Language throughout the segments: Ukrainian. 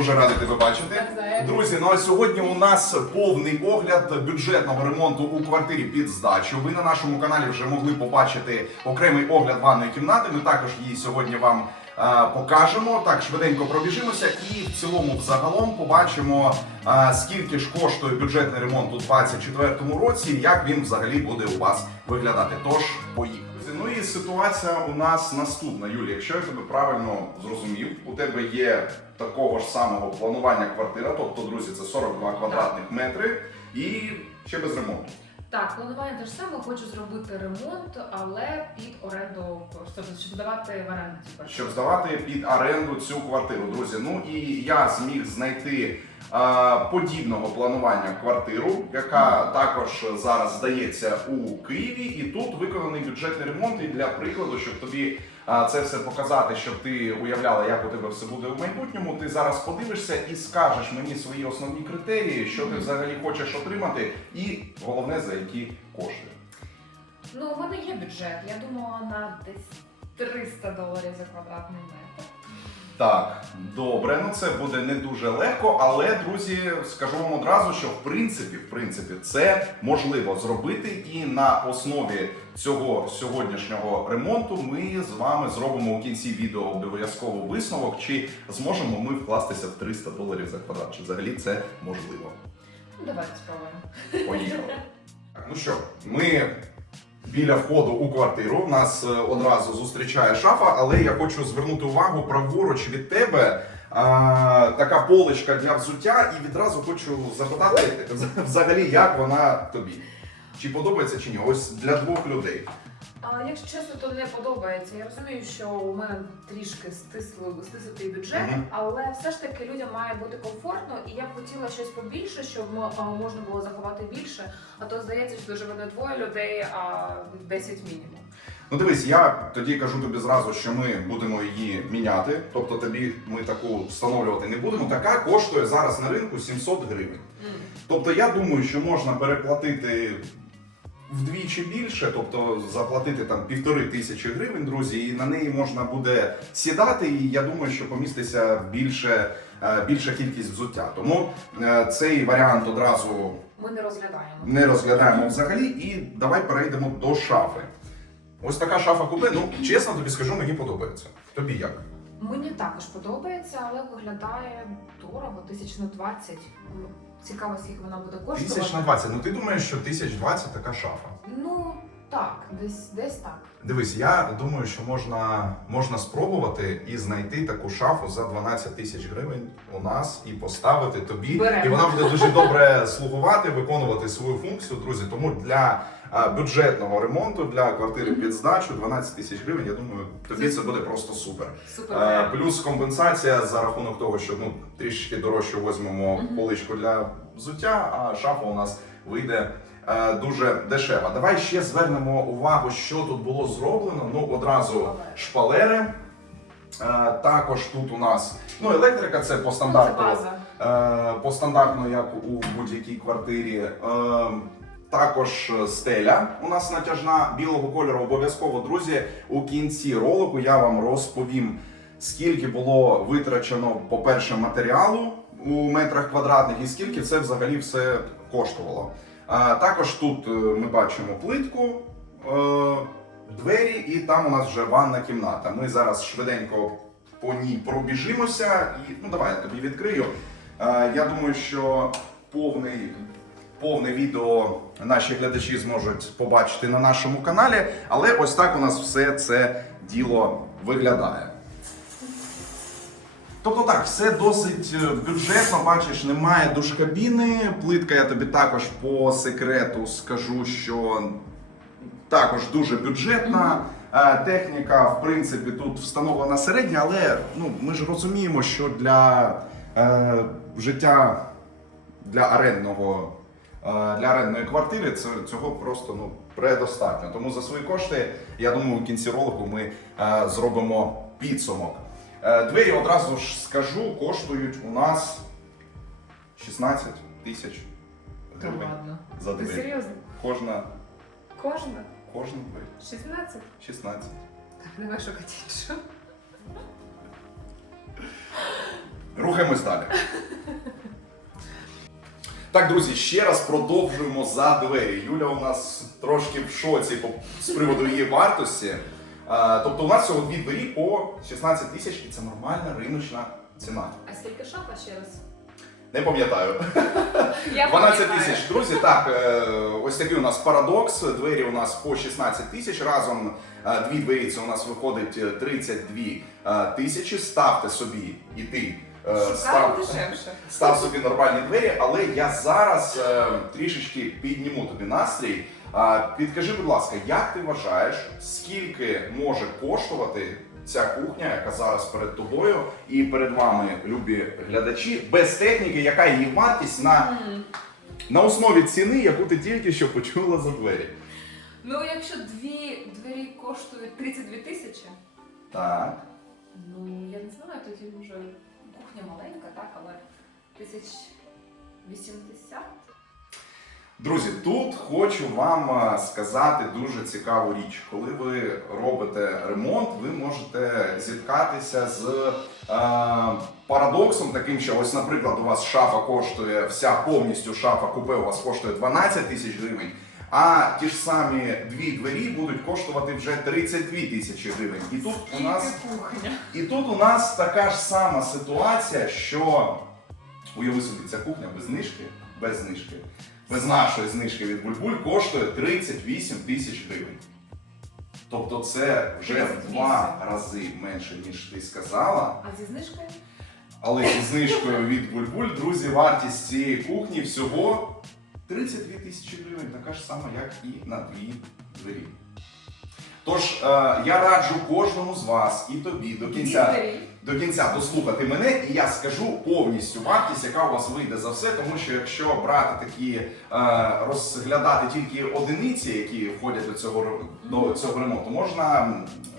Дуже радий тебе бачити. Друзі, ну а сьогодні у нас повний огляд бюджетного ремонту у квартирі під здачу. Ви на нашому каналі вже могли побачити окремий огляд ванної кімнати. Ми також її сьогодні вам е, покажемо. Так, швиденько пробіжимося і в цілому взагалом побачимо, е, скільки ж коштує бюджетний ремонт у 2024 році, і як він взагалі буде у вас виглядати. Тож поїхали. Ну і ситуація у нас наступна, Юлія. Якщо я тебе правильно зрозумів, у тебе є такого ж самого планування квартира, тобто, друзі, це 42 квадратних метри і ще без ремонту. Так, планування те ж саме, хочу зробити ремонт, але під оренду, щоб давати в оренду щоб здавати під оренду цю квартиру, друзі. Ну і я зміг знайти подібного планування квартиру, яка також зараз здається у Києві. І тут виконаний бюджетний ремонт. І для прикладу, щоб тобі е, це все показати, щоб ти уявляла, як у тебе все буде в майбутньому. Ти зараз подивишся і скажеш мені свої основні критерії, що ти взагалі хочеш отримати, і головне за які кошти. Ну, у мене є бюджет. Я думала на десь 300 доларів за квадратний метр. Так, добре, ну це буде не дуже легко, але друзі, скажу вам одразу, що в принципі, в принципі, це можливо зробити, і на основі цього сьогоднішнього ремонту ми з вами зробимо у кінці відео обов'язково висновок, чи зможемо ми вкластися в 300 доларів за квадрат. Чи взагалі це можливо? Ну, давайте спробуємо. Поїхали. Ну що, ми біля входу у квартиру. Нас е, одразу зустрічає шафа, але я хочу звернути увагу праворуч від тебе. А, така поличка для взуття, і відразу хочу запитати взагалі, як вона тобі? Чи подобається чи ні? Ось для двох людей. А якщо чесно, то не подобається. Я розумію, що у мене трішки стисло стиснутий бюджет, Мгм. але все ж таки людям має бути комфортно, і я б хотіла щось побільше, щоб а, можна було заховати більше. А то здається, що живе не двоє людей, а 10 мінімум. Ну дивись, я тоді кажу тобі зразу, що ми будемо її міняти. Тобто тобі ми таку встановлювати не будемо. Така коштує зараз на ринку 700 гривень. Тобто я думаю, що можна переплатити вдвічі більше, тобто заплатити там півтори тисячі гривень, друзі, і на неї можна буде сідати. І я думаю, що поміститься більше, е, більша кількість взуття. Тому е, цей варіант одразу Ми не розглядаємо. не розглядаємо взагалі. І давай перейдемо до шафи. Ось така шафа купе. Ну чесно тобі скажу, мені подобається. Тобі як? Мені також подобається, але виглядає дорого, тисяч на 20. Цікаво, скільки вона буде коштувати. Тисяч на 20. Ну ти думаєш, що тисяч 20 така шафа? Ну так, десь десь так. Дивись, я думаю, що можна, можна спробувати і знайти таку шафу за 12 тисяч гривень у нас і поставити тобі. Беремо. І вона буде дуже добре слугувати, виконувати свою функцію, друзі. Тому для а, бюджетного ремонту, для квартири під здачу 12 тисяч гривень, я думаю, тобі це буде просто супер. Супер. Плюс компенсація за рахунок того, що ну трішки дорожче візьмемо поличку для взуття, а шафа у нас вийде дуже дешева. Давай ще звернемо увагу, що тут було зроблено. Ну одразу шпалери. Е, Також тут у нас ну електрика, це по Ну, це стандарту. Е, по стандартно, як у будь-якій квартирі. Е, Також стеля у нас натяжна білого кольору. Обов'язково, друзі, у кінці ролику я вам розповім, скільки було витрачено, по-перше, матеріалу у метрах квадратних і скільки це взагалі все коштувало. Також тут е, ми бачимо плитку, е, двері, і там у нас вже ванна кімната. Ми зараз швиденько по ній пробіжимося. І ну давай я тобі відкрию. Е, Я думаю, що повний, повне відео наші глядачі зможуть побачити на нашому каналі. Але ось так у нас все це діло виглядає. Тобто так, все досить е, бюджетно, бачиш, немає душкабіни. Плитка я тобі також по секрету скажу, що також дуже бюджетна. Е, Техніка, в принципі, тут встановлена середня, але ну, ми ж розуміємо, що для е, життя для орендного. е, Для орендної квартири це, цього просто ну, предостатньо. Тому за свої кошти, я думаю, у кінці ролику ми е, зробимо підсумок. Е, двері одразу ж скажу, коштують у нас 16 тисяч гривень за Ти двері. серйозно? Кожна, Кожна? кожна двері. 16? 16. Так, давай шукати іншу. Рухаємось далі. Так, друзі, ще раз продовжуємо за двері. Юля у нас трошки в шоці з приводу її вартості. Е, тобто у нас всього дві двері по 16 тисяч, і це нормальна риночна ціна. А скільки шафа ще раз? Не пам'ятаю. Я 12 тисяч. Друзі, так, е, ось такий у нас парадокс. Двері у нас по 16 тисяч. Разом е, дві двері це у нас виходить е, 32 е, тисячі. Ставте собі і ти. став- став собі нормальні двері, але я зараз трішечки підніму тобі настрій. Підкажи, будь ласка, як ти вважаєш, скільки може коштувати ця кухня, яка зараз перед тобою і перед вами, любі глядачі, без техніки, яка її вартість на, на основі ціни, яку ти тільки що почула за двері? Ну, якщо дві двері коштують 32 тисячі, Так. ну я не знаю, тоді може кухня маленька, так, але тисяч 80. Друзі, тут хочу вам е, сказати дуже цікаву річ. Коли ви робите ремонт, ви можете зіткатися з е, парадоксом таким, що ось, наприклад, у вас шафа коштує, вся повністю шафа купе у вас коштує 12 тисяч гривень, а ті ж самі дві двері будуть коштувати вже 32 тисячі гривень. І тут у нас і тут у нас така ж сама ситуація, що уяви собі, ця кухня без знижки, без знижки, без нашої знижки від Бульбуль коштує 38 тисяч гривень. Тобто це вже в два рази менше, ніж ти сказала. А зі знижкою? Але зі знижкою від Бульбуль, друзі, вартість цієї кухні всього 32 тисячі гривень, така ж сама, як і на дві двері. Тож е, я раджу кожному з вас і тобі до кінця. До кінця дослухати мене, і я скажу повністю вартість, яка у вас вийде за все. Тому що якщо брати такі е, розглядати тільки одиниці, які входять до цього до цього ремонту, можна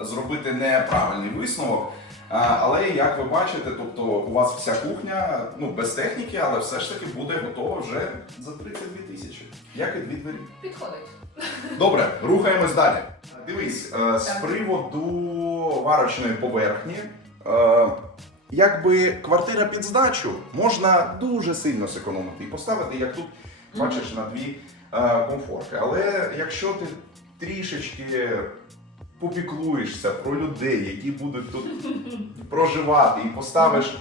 зробити неправильний висновок. Але як ви бачите, тобто у вас вся кухня ну без техніки, але все ж таки буде готова вже за 32 тисячі, як і дві двері. Підходить. Добре, рухаємось далі. Дивись, е, з приводу варочної поверхні. Е, Якби квартира під здачу можна дуже сильно зекономити і поставити, як тут бачиш, на дві е, комфорки. Але якщо ти трішечки попіклуєшся про людей, які будуть тут проживати, і поставиш,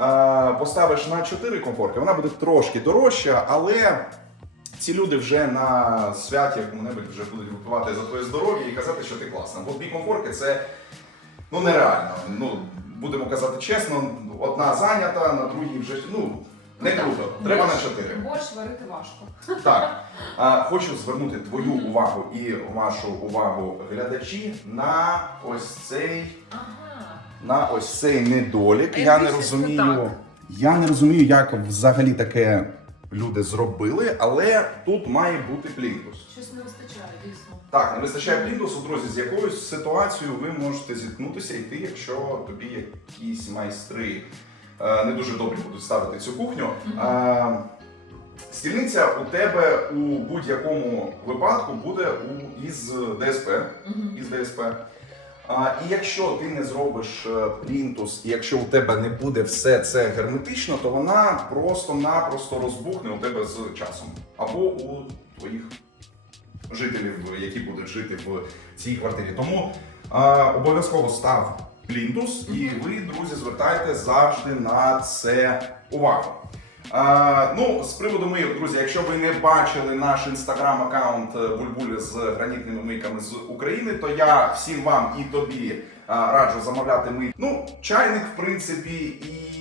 е, поставиш на чотири комфорки, вона буде трошки дорожча, але ці люди вже на святі якому-небудь вже будуть випивати за твоє здоров'я і казати, що ти класна. Бо дві комфорки це ну нереально. Ну будемо казати чесно, одна зайнята, на другій вже ну не круто. Треба на чотири. Борщ варити важко. Так, а, хочу звернути твою увагу і вашу увагу глядачі на ось цей Ага. на ось цей недолік. А Я я не більше розумію. так. Я не розумію, як взагалі таке люди зробили, але тут має бути плінтус. Щось не вистачає, дійсно. Так, не вистачає плінтусу, друзі, з якоюсь ситуацією ви можете зіткнутися і ти, якщо тобі якісь майстри е, не дуже добрі будуть ставити цю кухню. Е, стільниця у тебе у будь-якому випадку буде у, із ДСП. Мгм. із ДСП. А, і якщо ти не зробиш е, плінтус, і якщо у тебе не буде все це герметично, то вона просто-напросто розбухне у тебе з часом. Або у твоїх жителів, які будуть жити в цій квартирі. Тому обов'язково став плінтус, і ви, друзі, звертайте завжди на це увагу. А, ну, з приводу мийок, друзі, якщо ви не бачили наш інстаграм-аккаунт е, Бульбуль з гранітними мийками з України, то я всім вам і тобі а, раджу замовляти мийки. Ну, чайник, в принципі,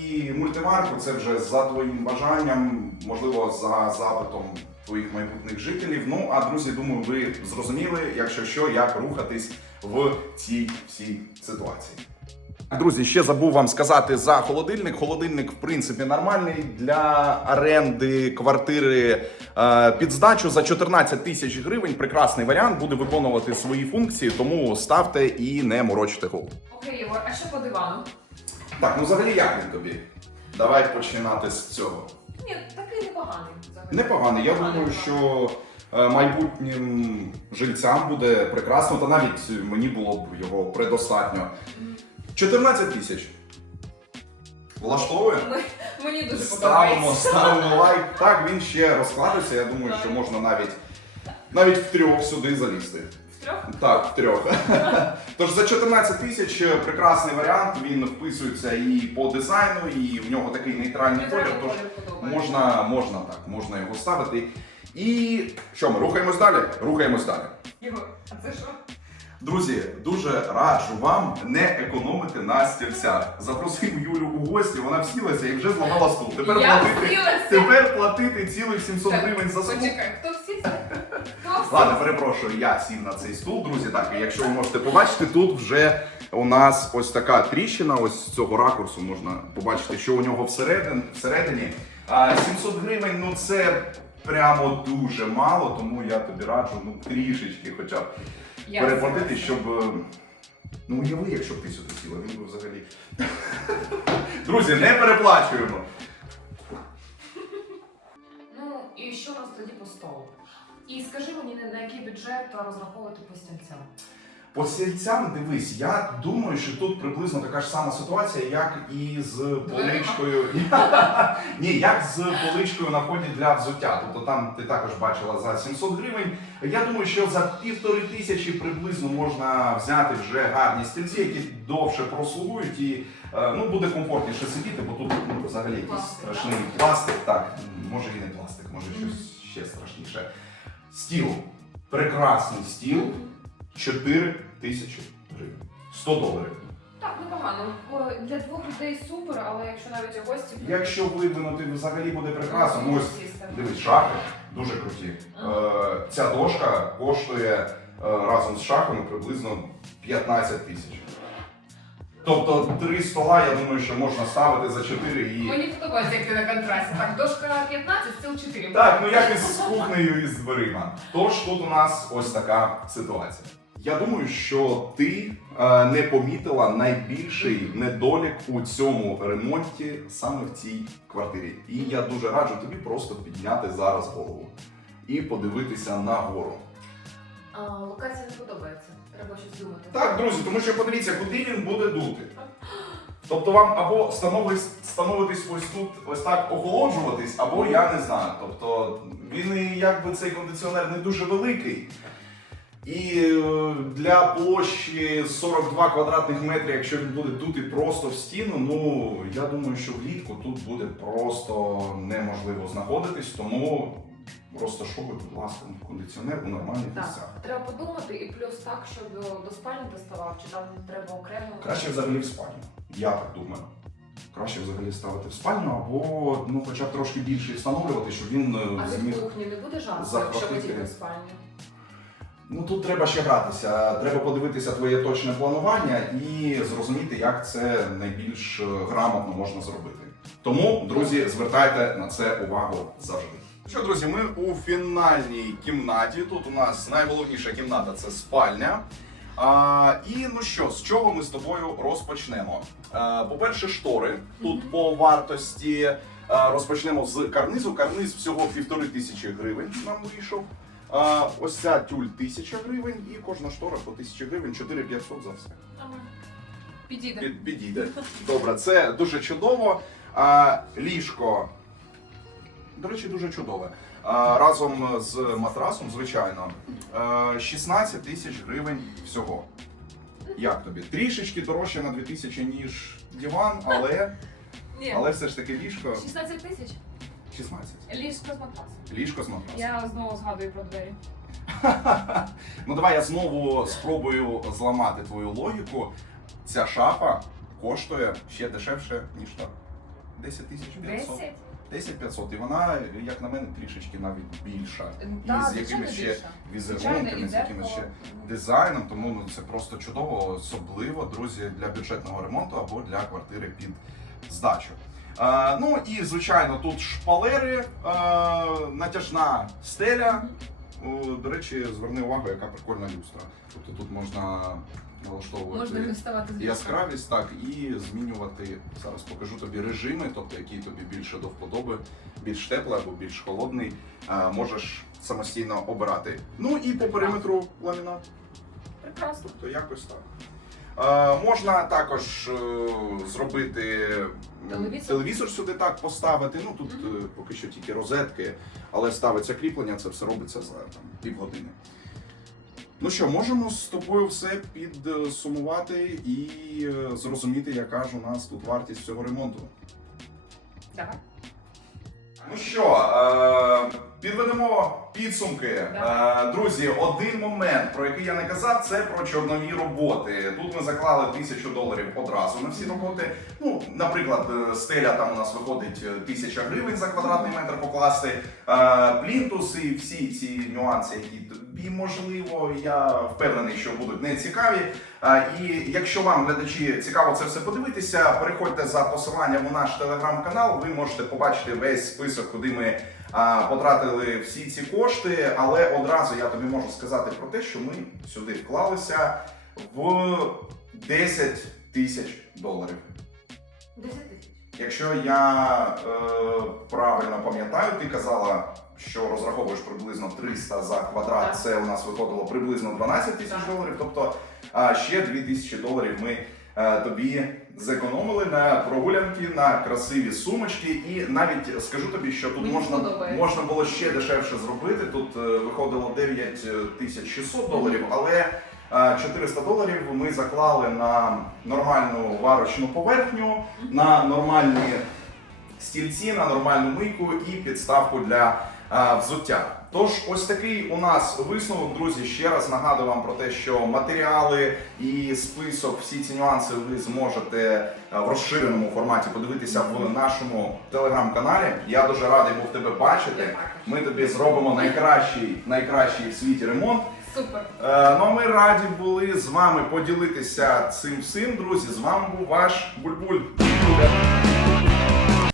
і мультиварку це вже за твоїм бажанням, можливо, за запитом твоїх майбутніх жителів. Ну, а друзі, думаю, ви зрозуміли, якщо що, як рухатись в цій всій ситуації. Друзі, ще забув вам сказати за холодильник. Холодильник, в принципі, нормальний для оренди квартири е, під здачу за 14 тисяч гривень. Прекрасний варіант буде виконувати свої функції, тому ставте і не морочте голову. Окей, Єгор, а що по дивану? Так, ну взагалі як він тобі? Давай починати з цього. Ні, такий непоганий. взагалі. Непоганий. Я Непоганий, думаю, що е, майбутнім жильцям буде прекрасно, та навіть мені було б його предостатньо. Мгм. 14 тисяч. Влаштовує? Мені дуже Ставимо, подобається. ставимо лайк. Так, він ще розкладеться. Я думаю, що можна навіть навіть в трьох сюди залізти. Втрьох? Так, в трьох. Тож за 14 тисяч е, прекрасний варіант. Він вписується і по дизайну, і в нього такий нейтральний колір. Тож можна, можна так, можна його ставити. І що ми рухаємось далі? Рухаємось далі. Його, а це що? Друзі, дуже раджу вам не економити на стільцях. Запросив Юлю у гості, вона всілася і вже зламала стул. Тепер Я платити, тепер платити цілих 700 Так, гривень за стул. Почекай, хто всі це? Хто всі? Ладно, перепрошую, я сів на цей стул, друзі. Так, і якщо ви можете побачити, тут вже у нас ось така тріщина, ось з цього ракурсу можна побачити, що у нього всередині. всередині. А 700 гривень, ну це прямо дуже мало, тому я тобі раджу ну трішечки хоча б переплатити, щоб. е, Ну, уяви, якщо б ти сюди сіла, він би взагалі. Друзі, не переплачуємо. Ну і що у нас тоді по столу? І скажи мені, на- який бюджет розраховувати по стільцям? По стільцям, дивись, я думаю, що тут приблизно така ж сама ситуація, як і з поличкою. Ні, як з поличкою на ході для взуття. Тобто там ти також бачила за 700 гривень. Я думаю, що за півтори тисячі приблизно можна взяти вже гарні стільці, які довше прослугують і е, ну, буде комфортніше сидіти, бо тут ну, взагалі якийсь Пластик, страшний пластик. Так, може і не пластик, може щось ще страшніше. Стіл. Прекрасний стіл. 4 тисячі гривень. 100 доларів. Так, непогано. О, Для двох людей супер, але якщо навіть і гості. Якщо видвинути, взагалі буде прекрасно. Ну ось дивись, шахи дуже круті. Е, ця дошка коштує е, разом з шахами приблизно 15 тисяч. Тобто три стола, я думаю, що можна ставити за 4 і. Мені подобається, як ти на контрасті. Так, дошка 15, стіл 4. Так, ну як із кухнею і з дверима. Тож тут у нас ось така ситуація. Я думаю, що ти е, не помітила найбільший недолік у цьому ремонті саме в цій квартирі. І я дуже раджу тобі просто підняти зараз голову і подивитися нагору. А, локація не подобається. Треба щось думати. Так, друзі, тому що подивіться, куди він буде дути. Тобто вам або становитись, становитись ось тут, ось так охолоджуватись, або я не знаю. Тобто він якби цей кондиціонер не дуже великий. І е, для площі 42 квадратних метри, якщо він буде дути просто в стіну, ну я думаю, що влітку тут буде просто неможливо знаходитись, тому розташовуй, будь ласка, кондиціонер у нормальних місцях. Треба подумати і плюс так, щоб до спальні доставав, чи там треба окремо. Краще взагалі в спальню. Я так думаю. Краще взагалі ставити в спальню, або ну, хоча б трошки більше встановлювати, щоб він е, А зміг. від кухні не буде захватити. якщо хотіти в спальню. Ну тут треба ще гратися. Треба подивитися твоє точне планування і зрозуміти, як це найбільш е, грамотно можна зробити. Тому, друзі, звертайте на це увагу завжди. Що, друзі, ми у фінальній кімнаті. Тут у нас найголовніша кімната це спальня. А, і ну що, з чого ми з тобою розпочнемо? А, по-перше, штори. Тут по вартості а, розпочнемо з карнизу. Карниз всього півтори тисячі гривень нам вийшов. А, ось ця тюль тисяча гривень і кожна штора по тисячі гривень, 4500 за все. Підійде. Під, підійде. Добре, це дуже чудово. А, ліжко. До речі, дуже чудове. А, разом з матрасом, звичайно, а, 16 тисяч гривень всього. Як тобі? Трішечки дорожче на 2000, ніж диван, але, Ні, але все ж таки ліжко 16 тисяч. 16. Ліжко з матрасом. Ліжко з матрасом. Я знову згадую про двері. Ну давай я знову спробую зламати твою логіку. Ця шафа коштує ще дешевше, ніж та. 10 тисяч 500. 10? 10 500. І вона, як на мене, трішечки навіть більша. Так, з якимись звичайно, ще. Візерунками, з якимось ще дизайном, тому ну, це просто чудово, особливо, друзі, для бюджетного ремонту або для квартири під здачу. Е, ну і звичайно, тут шпалери, е, натяжна стеля. До речі, зверни увагу, яка прикольна люстра. Тобто тут можна налаштовувати Можна яскравість, так і змінювати. Зараз покажу тобі режими, тобто які тобі більше до вподоби, більш теплий або більш холодний. е, Можеш самостійно обирати. Ну і по периметру ламінат. Прекрасно. Тобто якось так. Е, можна також е, зробити Телевізор? телевізор сюди так поставити. Ну тут е, поки що тільки розетки, але ставиться кріплення, це все робиться за там, півгодини. Ну що, можемо з тобою все підсумувати і зрозуміти, яка ж у нас тут вартість цього ремонту. Давай. Ну що, е, підведемо підсумки. Е, друзі, один момент, про який я не казав, це про чорнові роботи. Тут ми заклали тисячу доларів одразу на всі роботи. Ну, наприклад, е, стеля там у нас виходить тисяча гривень за квадратний метр покласти. Е, плінтус і всі ці нюанси, які тобі можливо, я впевнений, що будуть не цікаві. І якщо вам, глядачі, цікаво це все подивитися, переходьте за посиланням у наш телеграм-канал. Ви можете побачити весь список, куди ми потратили всі ці кошти. Але одразу я тобі можу сказати про те, що ми сюди вклалися в 10 тисяч доларів. 10 тисяч. Якщо я е, правильно пам'ятаю, ти казала, що розраховуєш приблизно 300 за квадрат. Так. Це у нас виходило приблизно 12 тисяч доларів. Тобто ще 2 тисячі доларів ми е, тобі зекономили на прогулянки, на красиві сумочки. І навіть скажу тобі, що тут Мені можна, можна було ще дешевше зробити. Тут е, виходило 9600 доларів, але. е, 400 доларів ми заклали на нормальну варочну поверхню, на нормальні стільці, на нормальну мийку і підставку для е, взуття. Тож, ось такий у нас висновок, друзі. Ще раз нагадую вам про те, що матеріали і список, всі ці нюанси ви зможете е, в розширеному форматі подивитися в нашому телеграм-каналі. Я дуже радий був тебе бачити. Ми тобі зробимо найкращий, найкращий в світі ремонт. Супер. Е, Ну а ми раді були з вами поділитися цим всім, друзі. З вами був ваш Бульбуль.